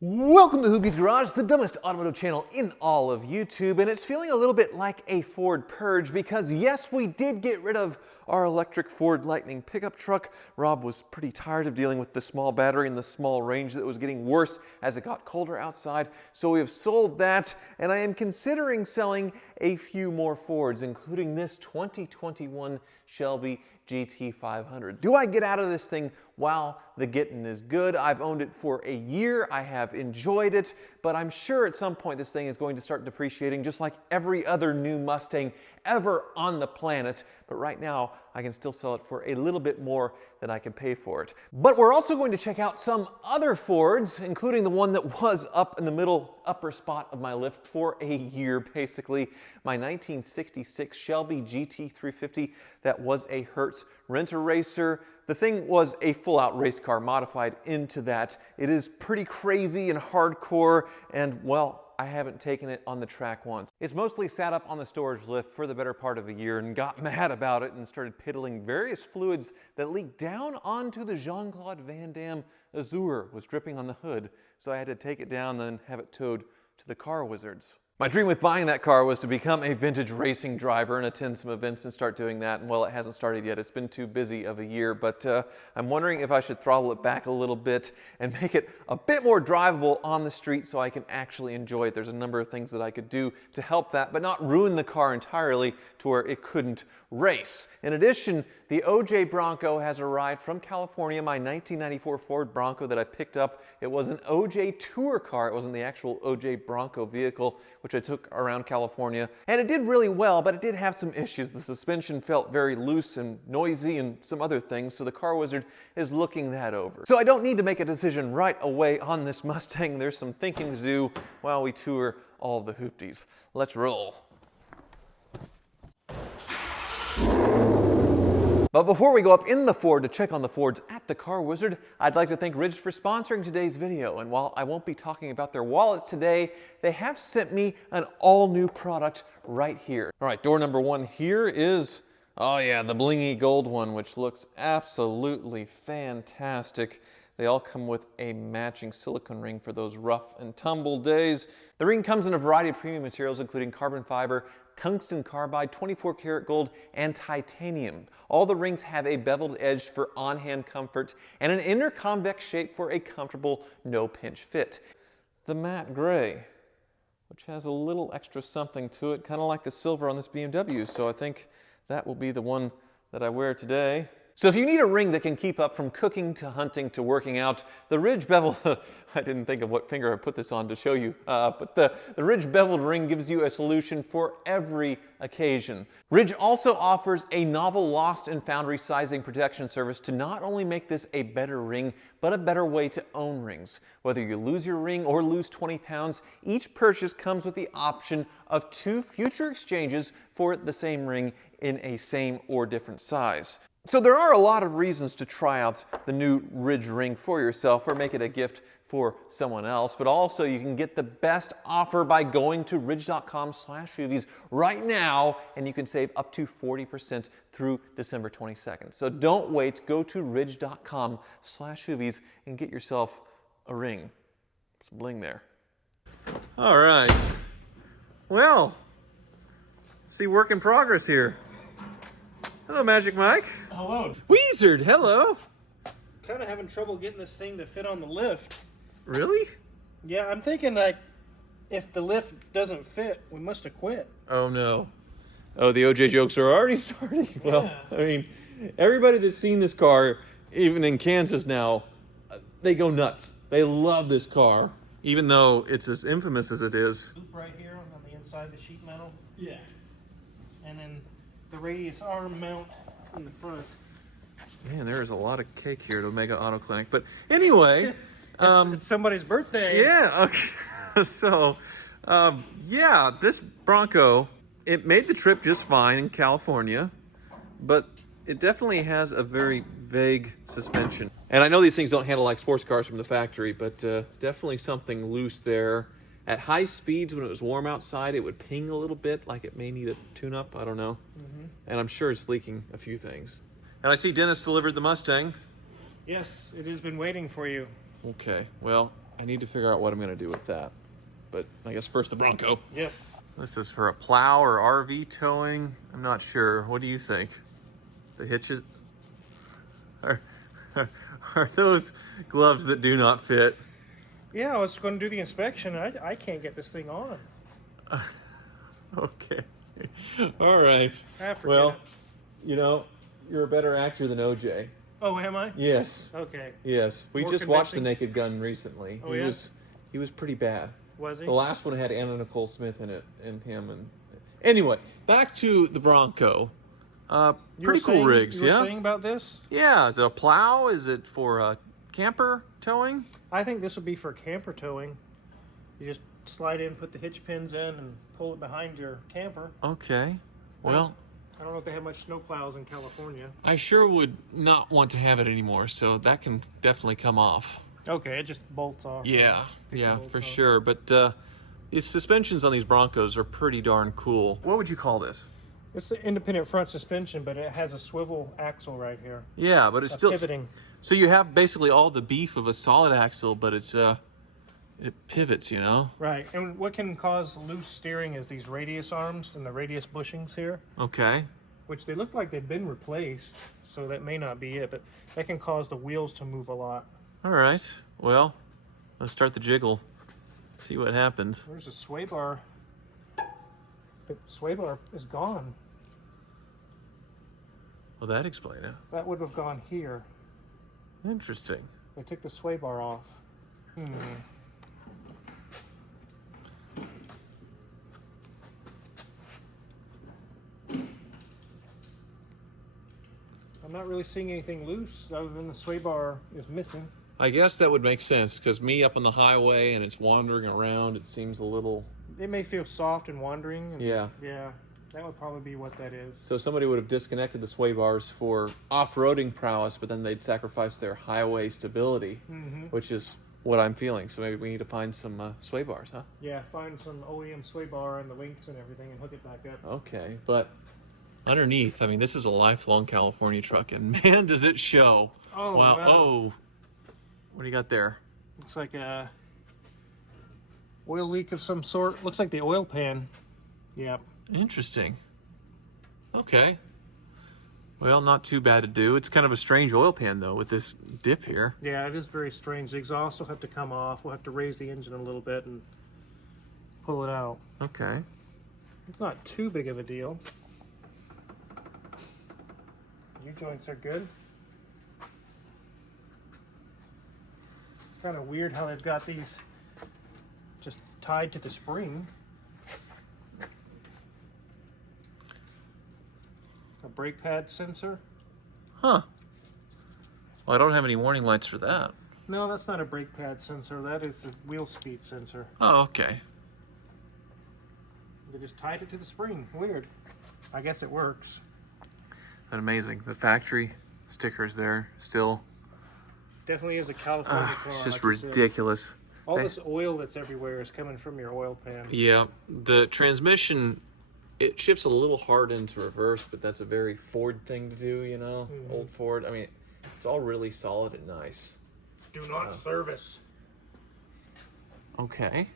Welcome to Hoopy's Garage, the dumbest automotive channel in all of YouTube, and it's feeling a little bit like a Ford purge because yes, we did get rid of our electric Ford Lightning pickup truck. Rob was pretty tired of dealing with the small battery and the small range that was getting worse as it got colder outside, so we have sold that, and I am considering selling a few more Fords, including this 2021 Shelby GT500. Do I get out of this thing while the getting is good? I've owned it for a year. I have enjoyed it, but I'm sure at some point this thing is going to start depreciating just like every other new Mustang ever on the planet. But right now, I can still sell it for a little bit more than I can pay for it. But we're also going to check out some other Fords, including the one that was up in the middle upper spot of my list for a year, basically. My 1966 Shelby GT350 that was a Hertz Rent-A-Racer. The thing was a full-out race car modified into that. It is pretty crazy and hardcore, and well, I haven't taken it on the track once. It's mostly sat up on the storage lift for the better part of a year and got mad about it and started piddling various fluids that leaked down onto the Jean-Claude Van Damme Azure was dripping on the hood, so I had to take it down and then have it towed to the car wizards. My dream with buying that car was to become a vintage racing driver and attend some events and start doing that. And well, it hasn't started yet. It's been too busy of a year, but I'm wondering if I should throttle it back a little bit and make it a bit more drivable on the street so I can actually enjoy it. There's a number of things that I could do to help that, but not ruin the car entirely to where it couldn't race. In addition, the OJ Bronco has arrived from California, my 1994 Ford Bronco that I picked up. It was an OJ tour car. It wasn't the actual OJ Bronco vehicle, which I took around California. And it did really well, but it did have some issues. The suspension felt very loose and noisy and some other things, so the car wizard is looking that over. So I don't need to make a decision right away on this Mustang. There's some thinking to do while we tour all of the hoopties. Let's roll. But before we go up in the Ford to check on the Fords at the Car Wizard, I'd like to thank Ridge for sponsoring today's video. And while I won't be talking about their wallets today, they have sent me an all-new product right here. All right, door number one here is, oh yeah, the blingy gold one, which looks absolutely fantastic. They all come with a matching silicone ring for those rough and tumble days. The ring comes in a variety of premium materials, including carbon fiber, tungsten carbide, 24 karat gold, and titanium. All the rings have a beveled edge for on-hand comfort and an inner convex shape for a comfortable no-pinch fit. The matte gray, which has a little extra something to it, kind of like the silver on this BMW, so I think that will be the one that I wear today. So if you need a ring that can keep up from cooking to hunting to working out, the Ridge bevel, I didn't think of what finger I put this on to show you, but the Ridge beveled ring gives you a solution for every occasion. Ridge also offers a novel lost and found resizing protection service to not only make this a better ring, but a better way to own rings. Whether you lose your ring or lose 20 pounds, each purchase comes with the option of 2 future exchanges for the same ring in a same or different size. So there are a lot of reasons to try out the new Ridge ring for yourself or make it a gift for someone else, but also you can get the best offer by going to ridge.com/hoovies right now, and you can save up to 40% through December 22nd. So don't wait, go to ridge.com/hoovies and get yourself a ring. Some bling there. All right. Well, see work in progress here. Hello, Magic Mike. Hello. Wizard, hello. Kind of having trouble getting this thing to fit on the lift. Really? Yeah, I'm thinking like if the lift doesn't fit, we must have quit. Oh no. Oh, the OJ jokes are already starting. Well, I mean, everybody that's seen this car, even in Kansas now, they go nuts. They love this car, even though it's as infamous as it is. Loop right here on the inside of the sheet metal. Yeah. And then the radius arm mount in the front. Man, there is a lot of cake here at Omega Auto Clinic. But anyway, it's somebody's birthday. Yeah. Okay. So, yeah, this Bronco, it made the trip just fine in California, but it definitely has a very vague suspension. And I know these things don't handle like sports cars from the factory, but definitely something loose there. At high speeds, when it was warm outside, it would ping a little bit, like it may need a tune-up, I don't know. And I'm sure it's leaking a few things. And I see Dennis delivered the Mustang. Yes, it has been waiting for you. Okay, well, I need to figure out what I'm going to do with that. But I guess first the Bronco. Yes. This is for a plow or RV towing. I'm not sure. What do you think? The hitches? Are those gloves that do not fit? Yeah, I was going to do the inspection. I can't get this thing on. Okay. All right. Well, you know, you're a better actor than OJ. Oh, am I? Yes. Okay. Yes. We More just watched The convincing? Naked Gun recently. Oh, He was pretty bad. Was he? The last one had Anna Nicole Smith in it, and him. And anyway, back to the Bronco. Pretty cool rigs, you were yeah? saying about this? Yeah, is it a plow? Is it for camper towing? I think this would be for camper towing. You just slide in, put the hitch pins in, and pull it behind your camper. Okay. Well, I don't know if they have much snow plows in California. I sure would not want to have it anymore, so that can definitely come off. Okay, it just bolts off. Yeah, Take the yeah, bolts for off. sure. But the suspensions on these Broncos are pretty darn cool. What would you call this? It's an independent front suspension, but it has a swivel axle right here. Yeah, but it's still pivoting. So you have basically all the beef of a solid axle, but it's it pivots, you know. Right, and what can cause loose steering is these radius arms and the radius bushings here, Okay. which they look like they've been replaced, so that may not be it, but that can cause the wheels to move a lot. All right. Well, let's start the jiggle. See what happens. There's a sway bar. The sway bar is gone. Well, that explains it. That would have gone here. Interesting. They took the sway bar off. I'm not really seeing anything loose other than the sway bar is missing. I guess that would make sense, because me up on the highway and it's wandering around, it seems a little... It may feel soft and wandering. And Yeah. Yeah, that would probably be what that is. So somebody would have disconnected the sway bars for off-roading prowess, but then they'd sacrifice their highway stability, which is what I'm feeling. So maybe we need to find some sway bars, huh? Yeah, find some OEM sway bar and the links and everything and hook it back up. Okay, but underneath, I mean, this is a lifelong California truck, and man, does it show. Oh, well, wow. oh, what do you got there? Looks like a oil leak of some sort. Looks like the oil pan. Yeah. Interesting. Okay. Well, not too bad to do. It's kind of a strange oil pan, though, with this dip here. Yeah, it is very strange. The exhaust will have to come off. We'll have to raise the engine a little bit and pull it out. Okay. It's not too big of a deal. U-joints are good. It's kind of weird how they've got these just tied to the spring. A brake pad sensor. Huh. Well, I don't have any warning lights for that. No, that's not a brake pad sensor. That is the wheel speed sensor. Oh, okay. They just tied it to the spring. Weird. I guess it works. But amazing. The factory stickers there still. Definitely is a California car. It's just like you said. ridiculous. All this oil that's everywhere is coming from your oil pan. Yeah, the transmission, it shifts a little hard into reverse, but that's a very Ford thing to do, you know? Old Ford. I mean, it's all really solid and nice. Do not service. Okay.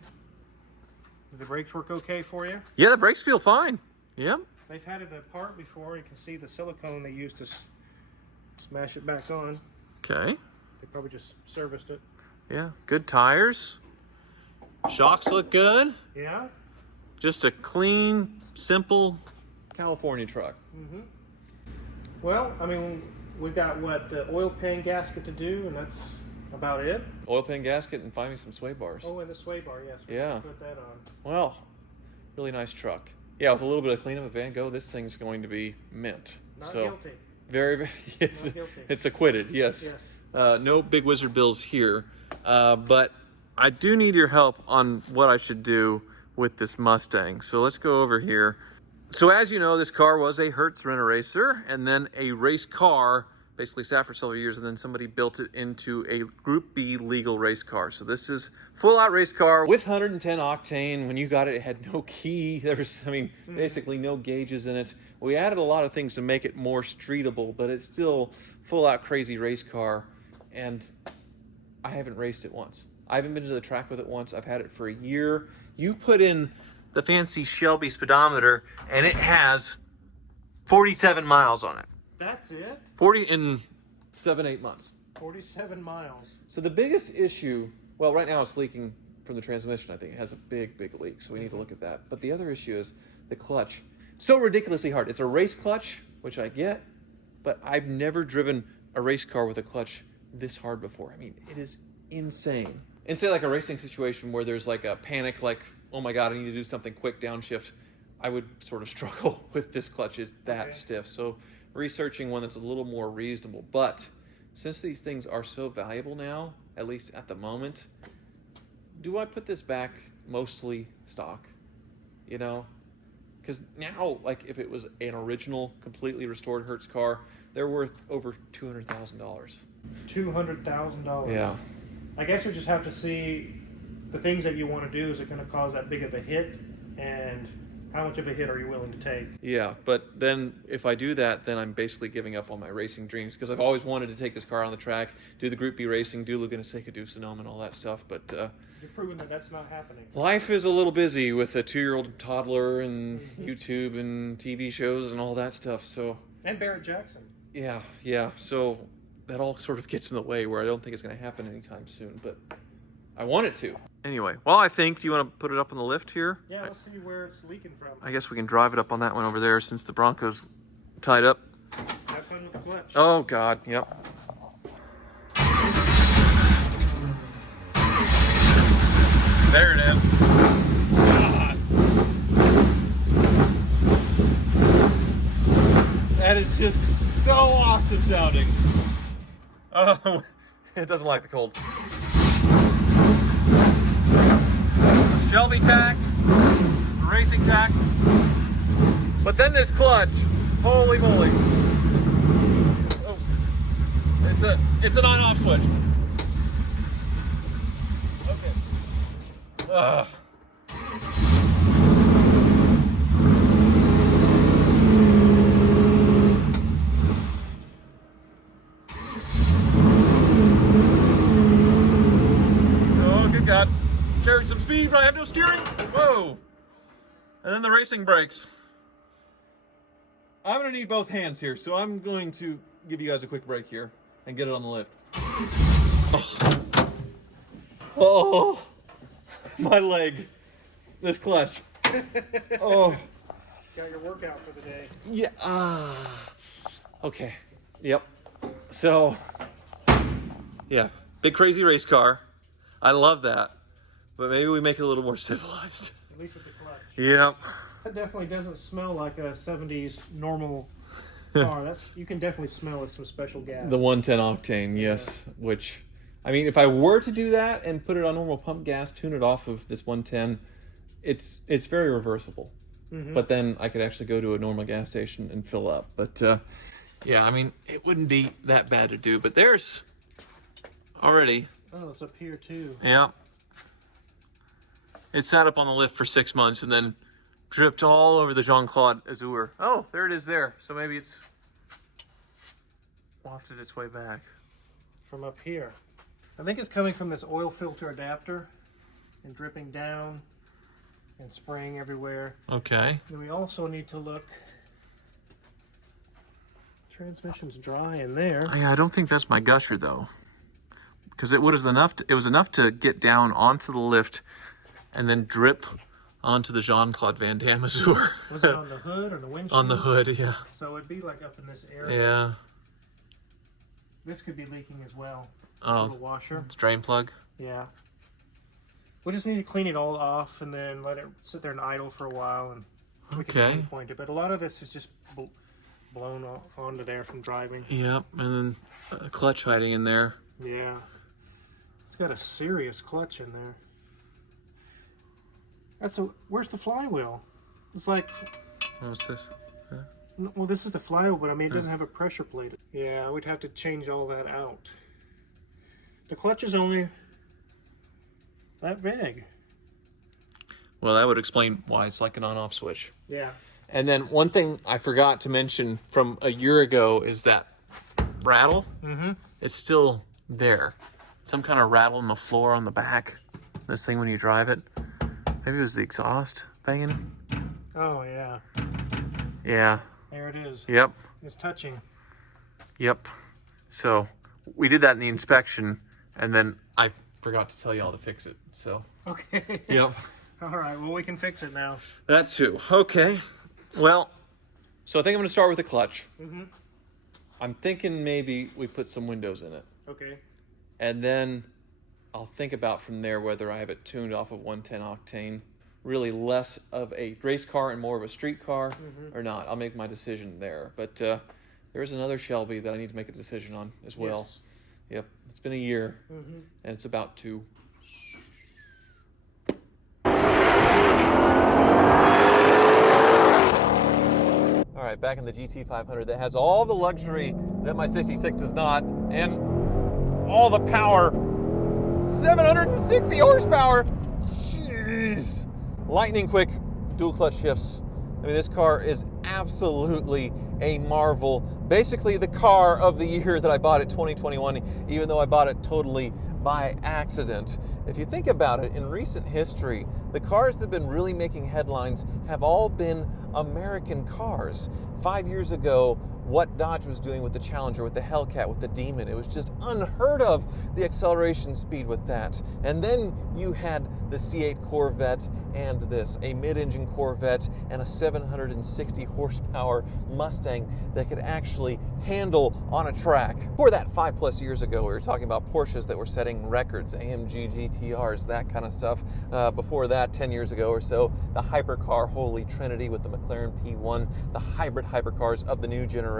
Did the brakes work okay for you? Yeah, the brakes feel fine. Yep. They've had it apart before. You can see the silicone they used to smash it back on. Okay. They probably just serviced it. Yeah, good tires. Shocks look good. Yeah? Just a clean, simple California truck. Well, I mean, we've got what, the oil pan gasket to do, and that's about it. Oil pan gasket and find me some sway bars. Oh, and the sway bar, yes. We Yeah. should put that on. Well, really nice truck. Yeah, with a little bit of cleanup at Van Gogh, this thing's going to be mint. Not so guilty. very, very it's, Not guilty. it's acquitted. Yes. Yes. No big wizard bills here, but I do need your help on what I should do with this Mustang. So let's go over here. So as you know, this car was a Hertz Rent-A-Racer and then a race car, basically sat for several years, and then somebody built it into a Group B legal race car. So this is full-out race car with 110 octane. When you got it, it had no key. There was, I mean, basically no gauges in it. We added a lot of things to make it more streetable, but it's still full-out crazy race car. And I haven't raced it once. I haven't been to the track with it once. I've had it for a year. You put in the fancy Shelby speedometer, and it has 47 miles on it. That's it? 40 in 7-8 months. 47 miles. So the biggest issue, well, right now it's leaking from the transmission. I think it has a big leak, so we need to look at that. But the other issue is the clutch. So ridiculously hard. It's a race clutch, which I get, but I've never driven a race car with a clutch this hard before. I mean, it is insane. And say like a racing situation where there's like a panic, like, oh my God, I need to do something quick, downshift, I would sort of struggle with this clutch. It's that stiff. So researching one that's a little more reasonable. But since these things are so valuable now, at least at the moment, do I put this back mostly stock? You know? Because now, like, if it was an original, completely restored Hertz car, they're worth over $200,000. $200,000. Yeah. I guess we just have to see the things that you want to do. Is it going to cause that big of a hit? And how much of a hit are you willing to take? Yeah, but then if I do that, then I'm basically giving up on my racing dreams, because I've always wanted to take this car on the track, do the Group B racing, do Laguna Seca, do Sonoma, and all that stuff. But you're proving that that's not happening. Life is a little busy with a 2-year-old toddler and YouTube and TV shows and all that stuff. So and Barrett Jackson. Yeah. So that all sort of gets in the way, where I don't think it's going to happen anytime soon, but I want it to. Anyway, well, I think, do you want to put it up on the lift here? Yeah, let's see where it's leaking from. I guess we can drive it up on that one over there since the Bronco's tied up. Have fun with the clutch. Oh, God, yep. There it is. God. That is just so awesome sounding. Oh, it doesn't like the cold. Shelby tack, racing tack, but then this clutch, holy moly. Oh, it's an on-off switch. Okay. Oh, good God. Carried some speed, but I have no steering. Whoa. And then the racing brakes. I'm going to need both hands here, so I'm going to give you guys a quick break here and get it on the lift. Oh, my leg. This clutch. Oh. Got your workout for the day. Yeah. Okay. Yep. So, yeah. Big crazy race car. I love that. But maybe we make it a little more civilized. At least with the clutch. Yep. That definitely doesn't smell like a 70s normal car. You can definitely smell it's some special gas. The 110 octane, yes. Yeah. Which, I mean, if I were to do that and put it on normal pump gas, tune it off of this 110, it's very reversible. Mm-hmm. But then I could actually go to a normal gas station and fill up. But yeah, I mean, it wouldn't be that bad to do. But there's already. Oh, it's up here too. Yeah. It sat up on the lift for 6 months and then dripped all over the Jean-Claude Azure. Oh, there it is there. So maybe it's wafted its way back. From up here. I think it's coming from this oil filter adapter and dripping down and spraying everywhere. Okay. And we also need to look. Transmission's dry in there. Yeah, I don't think that's my gusher though. Because it was enough to get down onto the lift and then drip onto the Jean-Claude Van Damme Azure. Was it on the hood or the windshield? On the hood, yeah. So it'd be like up in this area. Yeah. This could be leaking as well. Oh, the washer. It's drain plug? Yeah. We just need to clean it all off and then let it sit there and idle for a while, and we can pinpoint it. But a lot of this is just blown onto there from driving. Yep, and then a clutch hiding in there. Yeah. It's got a serious clutch in there. Where's the flywheel? It's like... What's this? Huh? Well, this is the flywheel, but I mean, it doesn't have a pressure plate. Yeah, we'd have to change all that out. The clutch is only that big. Well, that would explain why it's like an on-off switch. Yeah. And then one thing I forgot to mention from a year ago is that rattle. Mm-hmm. It's still there. some kind of rattle in the floor on the back. This thing when you drive it. Maybe it was the exhaust banging. Oh, yeah. Yeah. There it is. Yep. It's touching. Yep. So we did that in the inspection, and then I forgot to tell y'all to fix it. So. Okay. Yep. All right. Well, we can fix it now. That too. Okay. Well, so I think I'm going to start with the clutch. Mm-hmm. I'm thinking maybe we put some windows in it. Okay. And then I'll think about from there whether I have it tuned off of 110 octane, really less of a race car and more of a street car, or not. I'll make my decision there. But there's another Shelby that I need to make a decision on as well. Yes. Yep. It's been a year, and it's about to. All right, back in the GT500 that has all the luxury that my 66 does not, and all the power. 760 horsepower. Jeez. Lightning quick dual clutch shifts. I mean, this car is absolutely a marvel. Basically the car of the year that I bought it 2021, even though I bought it totally by accident. If you think about it, in recent history, the cars that have been really making headlines have all been American cars. 5 years ago, what Dodge was doing with the Challenger, with the Hellcat, with the Demon, it was just unheard of, the acceleration speed with that. And then you had the C8 Corvette and this, a mid-engine Corvette and a 760 horsepower Mustang that could actually handle on a track. Before that, 5+ years ago, we were talking about Porsches that were setting records, AMG GTRs, that kind of stuff. Before that, 10 years ago or so, the hypercar holy trinity with the McLaren P1, the hybrid hypercars of the new generation.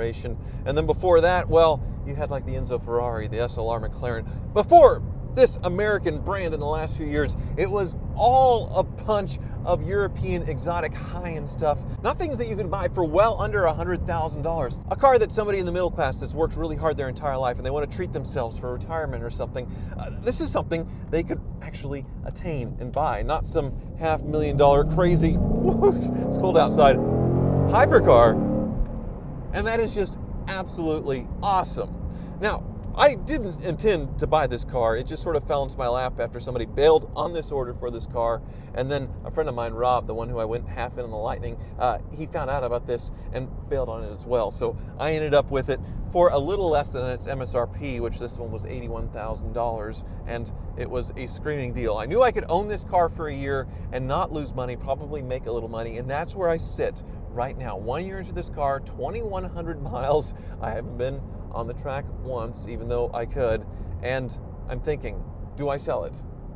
And then before that, well, you had like the Enzo Ferrari, the SLR McLaren. Before this American brand in the last few years, it was all a bunch of European exotic high-end stuff. Not things that you could buy for well under $100,000. A car that somebody in the middle class that's worked really hard their entire life and they want to treat themselves for retirement or something. This is something they could actually attain and buy, not some $500,000 crazy, it's cold outside, hypercar. And that is just absolutely awesome. Now, I didn't intend to buy this car. It just sort of fell into my lap after somebody bailed on this order for this car. And then a friend of mine, Rob, the one who I went half in on the Lightning, he found out about this and bailed on it as well. So I ended up with it for a little less than its MSRP, which this one was $81,000, and it was a screaming deal. I knew I could own this car for a year and not lose money, probably make a little money, and that's where I sit right now. 1 year into this car, 2,100 miles. I haven't been on the track once, even though I could, and I'm thinking, do I sell it?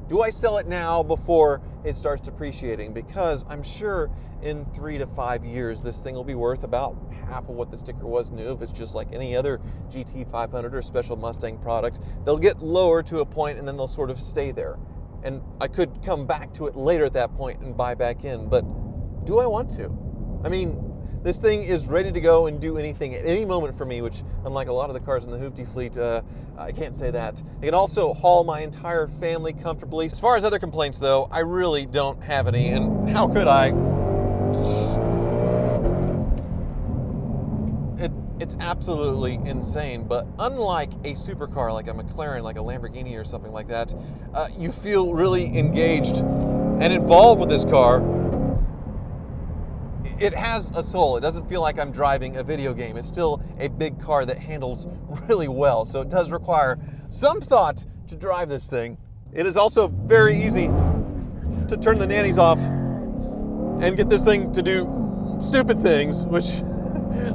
Do I sell it now before it starts depreciating? Because I'm sure in 3 to 5 years, this thing will be worth about half of what the sticker was new. If it's just like any other GT500 or special Mustang product, they'll get lower to a point and then they'll sort of stay there. And I could come back to it later at that point and buy back in, but do I want to? I mean, this thing is ready to go and do anything at any moment for me, which, unlike a lot of the cars in the Hoopty fleet, I can't say that. It can also haul my entire family comfortably. As far as other complaints, though, I really don't have any, and how could I? It's absolutely insane, but unlike a supercar like a McLaren, like a Lamborghini or something like that, you feel really engaged and involved with this car. It has a soul. It doesn't feel like I'm driving a video game. It's still a big car that handles really well, so it does require some thought to drive this thing. It is also very easy to turn the nannies off and get this thing to do stupid things, which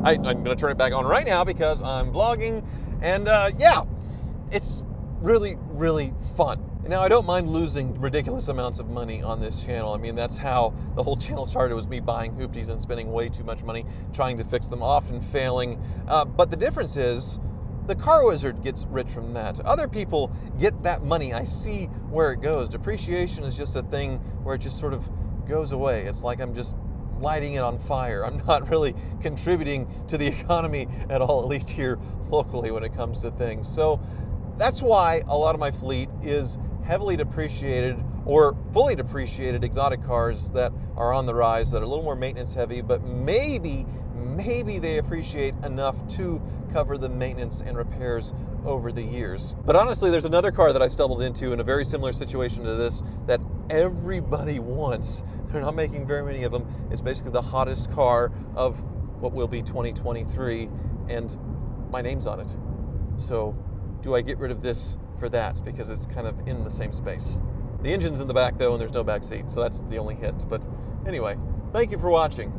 I'm gonna turn it back on right now because I'm vlogging, and yeah, it's really, really fun. Now, I don't mind losing ridiculous amounts of money on this channel. I mean, that's how the whole channel started, was me buying Hoopties and spending way too much money trying to fix them, often failing. But the difference is, the car wizard gets rich from that. Other people get that money. I see where it goes. Depreciation is just a thing where it just sort of goes away. It's like I'm just lighting it on fire. I'm not really contributing to the economy at all, at least here locally when it comes to things. So that's why a lot of my fleet is heavily depreciated or fully depreciated exotic cars that are on the rise, that are a little more maintenance heavy, but maybe they appreciate enough to cover the maintenance and repairs over the years. But honestly, there's another car that I stumbled into in a very similar situation to this that everybody wants. They're not making very many of them. It's basically the hottest car of what will be 2023, and my name's on it. So do I get rid of this for that? Because it's kind of in the same space. The engine's in the back though, and there's no back seat, so that's the only hint. But anyway, thank you for watching.